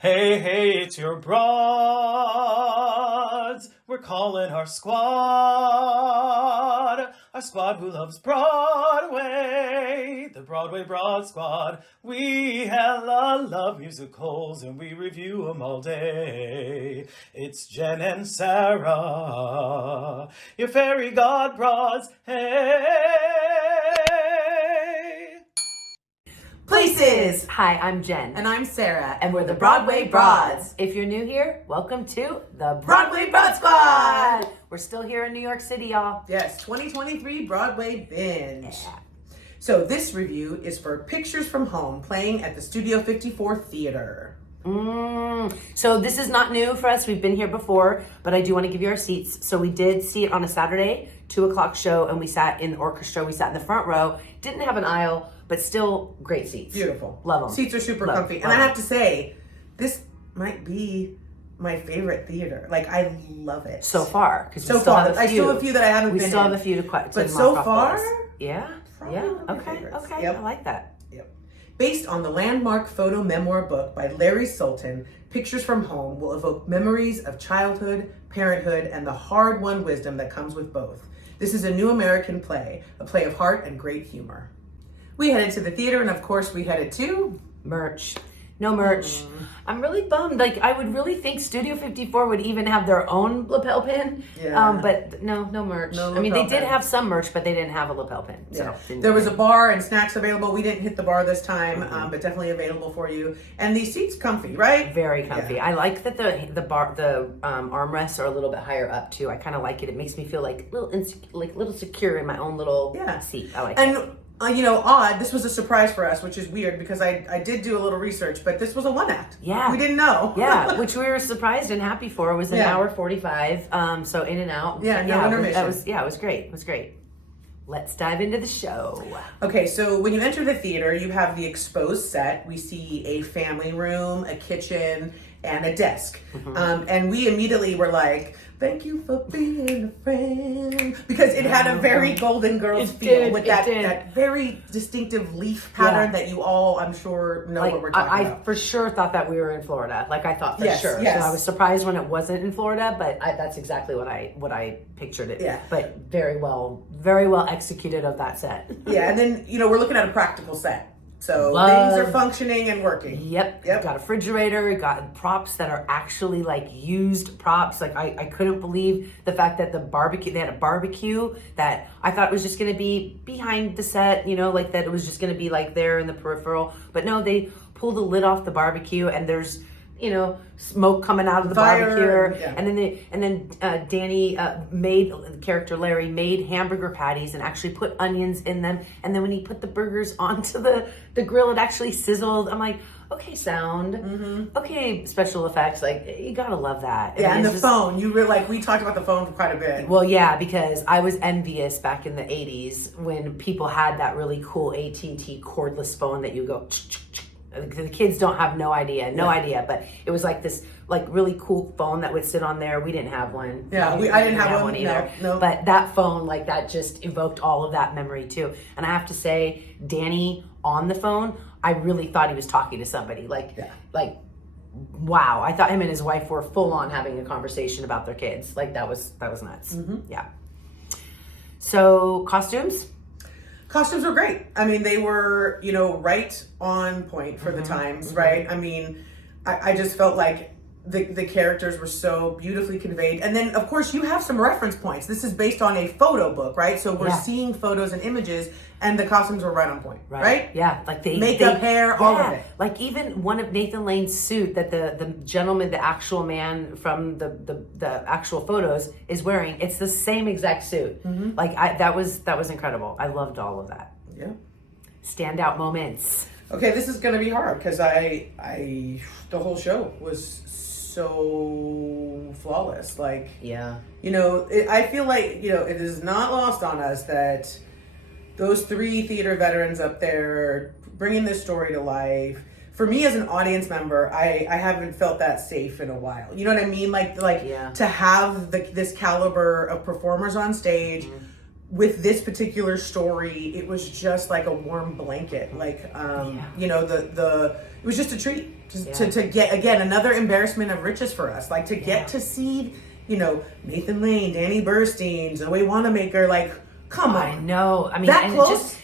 Hey, hey, it's your broads. We're calling our squad. Our squad who loves Broadway. The Broadway Broad Squad. We hella love musicals and we review them all day. It's Jen and Sarah, your fairy god broads. Hey. Places! Hi, I'm Jen. And I'm Sarah. And we're the Broadway Broads. If you're new here, welcome to the Broadway Broad Squad! We're still here in New York City, y'all. Yes, 2023 Broadway Binge. Yeah. So this review is for Pictures from Home, playing at the Studio 54 Theater. So this is not new for us. We've been here before, but I do want to give you our seats. So we did see it on a Saturday, 2:00 show, and we sat in the orchestra. We sat in the front row. Didn't have an aisle, but still great seats. Beautiful. Love them. Seats are super comfy. And I have to say, this might be my favorite theater. Like, I love it. So far. So far. I still have a few that I haven't been in. We still have a few to But mark so off far? the list. Yeah. Probably Yeah. one of my Okay. favorites. Okay. Yep. I like that. Yep. Based on the landmark photo memoir book by Larry Sultan, Pictures from Home will evoke memories of childhood, parenthood, and the hard-won wisdom that comes with both. This is a new American play, a play of heart and great humor. We headed to the theater, and of course we headed to... Merch. No merch. I'm really bummed. Like, I would really think Studio 54 would even have their own lapel pin. Yeah. But no merch. No I mean, they lapel did pin. have some merch, but they didn't have a lapel pin. Yeah. So There was a bar and snacks available. We didn't hit the bar this time, but definitely available for you. And these seats comfy, right? very comfy. Yeah. I like that the armrests are a little bit higher up too. I kind of like it. It makes me feel like little secure in my own little seat. I like it. And odd, this was a surprise for us, which is weird because I did do a little research, but this was a one act. Yeah. We didn't know. Yeah, which we were surprised and happy for. It was an hour 45, so in and out. Yeah, no intermission. It was great. It was great. Let's dive into the show. Okay, so when you enter the theater, you have the exposed set. We see a family room, a kitchen, and a desk. And we immediately were like, thank you for being a friend. Because it had a very Golden Girls feel with that very distinctive leaf pattern that you all, I'm sure, know what we're talking about. I for sure thought that we were in Florida. Like, I thought for sure. Yes. So I was surprised when it wasn't in Florida, but that's exactly what I pictured it. Yeah. But very well executed of that set. Yeah, and then, we're looking at a practical set. So things are functioning and working. Yep. Got a refrigerator, got props that are actually like used props. Like I couldn't believe the fact that they had a barbecue that I thought was just going to be behind the set, like that it was just going to be like there in the peripheral. But no, they pulled the lid off the barbecue and there's, smoke coming out of the barbecue. Yeah. And then Danny the character Larry made hamburger patties and actually put onions in them. And then when he put the burgers onto the grill, it actually sizzled. I'm like, okay, sound. Okay, special effects. Like, you gotta love that. Yeah, and the phone. We talked about the phone for quite a bit. Well, yeah, because I was envious back in the 80s when people had that really cool AT&T cordless phone that you go... The kids don't have no idea, but it was like this really cool phone that would sit on there. We didn't have one. Yeah, I didn't have one either. No. But that phone, that just evoked all of that memory too. And I have to say, Danny on the phone, I really thought he was talking to somebody. Wow. I thought him and his wife were full on having a conversation about their kids. That was nuts. Yeah. So costumes. Costumes were great. I mean, they were, right on point for the times, right? I mean, I just felt like the characters were so beautifully conveyed. And then, of course, you have some reference points. This is based on a photo book, right? So we're seeing photos and images, and the costumes were right on point, right? Yeah, makeup, hair, all of it. Like even one of Nathan Lane's suit that the gentleman, the actual man from the actual photos is wearing, it's the same exact suit. That was incredible. I loved all of that. Yeah. Standout moments. Okay, this is gonna be hard because the whole show was so flawless. I feel like it is not lost on us that those three theater veterans up there bringing this story to life. For me as an audience member, I haven't felt that safe in a while. You know what I mean? To have this caliber of performers on stage, with this particular story, it was just like a warm blanket. Like, you know, it was just a treat to get, again, another embarrassment of riches for us. Like, to get to see, you know, Nathan Lane, Danny Burstein, Zoe Wanamaker, like, come on. I know. I mean, that and close?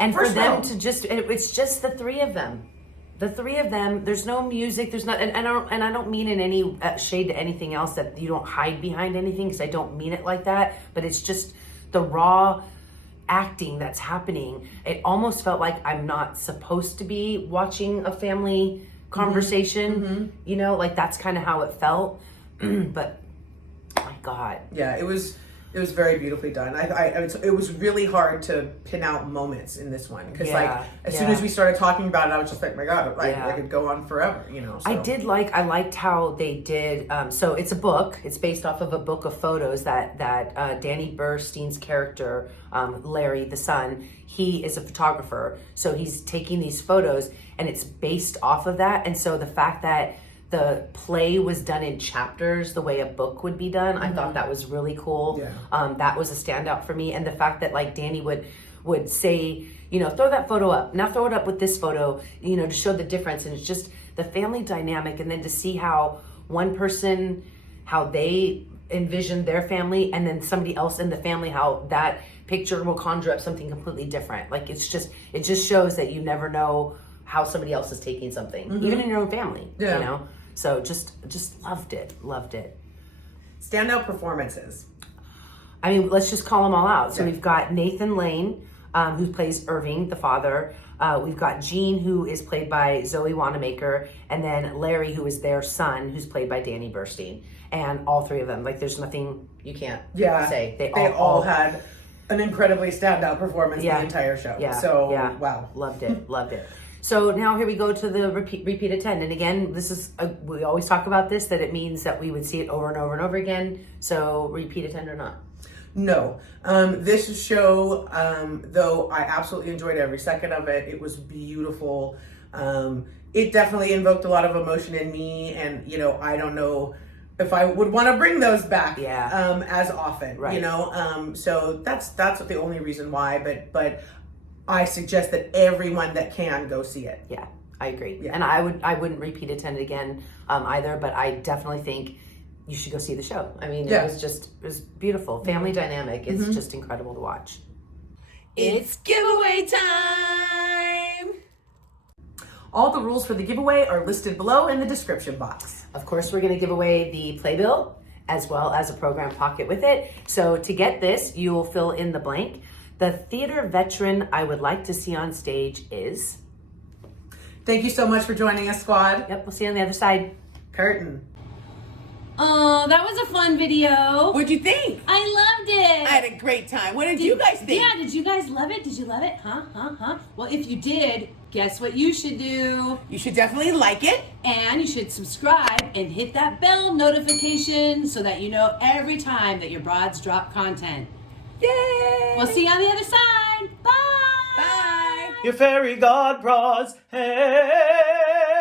And First for them row. to just, it's just the three of them. The three of them, there's no music, there's not, and I don't mean in any shade to anything else that you don't hide behind anything, because I don't mean it like that, but it's just the raw acting that's happening. It almost felt like I'm not supposed to be watching a family conversation, you know, like that's kind of how it felt. But my God. Yeah, it was very beautifully done. It was really hard to pin out moments in this one, because like as soon as we started talking about it, I was just like, my God, like I could go on forever, you know. So. I liked how they did. So it's a book. It's based off of a book of photos that Danny Burstein's character, Larry, the son, he is a photographer. So he's taking these photos, and it's based off of that. And so the fact that the play was done in chapters the way a book would be done, I thought that was really cool. That was a standout for me. And the fact that like Danny would say, you know, throw that photo up, now throw it up with this photo, you know, to show the difference. And it's just the family dynamic, and then to see how one person, how they envision their family, and then somebody else in the family, how that picture will conjure up something completely different. Like it just shows that you never know how somebody else is taking something, even in your own family, you know? So just loved it. Standout performances. I mean, let's just call them all out. So we've got Nathan Lane, who plays Irving, the father. We've got Jean, who is played by Zoe Wanamaker, and then Larry, who is their son, who's played by Danny Burstein. And all three of them, like there's nothing you can't say. They all had an incredibly standout performance the entire show. Wow. Loved it. So now here we go to the repeat attend. And again, this is, we always talk about this, that it means that we would see it over and over and over again. So repeat attend or not? No. This show, though I absolutely enjoyed every second of it, it was beautiful. It definitely invoked a lot of emotion in me. And, you know, I don't know if I would want to bring those back as often, you know? So that's the only reason why, but I suggest that everyone that can go see it. Yeah, I agree. Yeah. And I wouldn't repeat attend again either, but I definitely think you should go see the show. I mean, it was beautiful. Family dynamic. It's just incredible to watch. It's giveaway time! All the rules for the giveaway are listed below in the description box. Of course, we're going to give away the playbill as well as a program pocket with it. So to get this, you will fill in the blank. The theater veteran I would like to see on stage is... Thank you so much for joining us, squad. Yep, we'll see you on the other side. Curtain. Oh, that was a fun video. What'd you think? I loved it. I had a great time. What did you guys think? Yeah, did you guys love it? Did you love it? Huh? Well, if you did, guess what you should do? You should definitely like it. And you should subscribe and hit that bell notification so that you know every time that your broads drop content. Yay! We'll see you on the other side. Bye! Bye! Your fairy god bras, hey!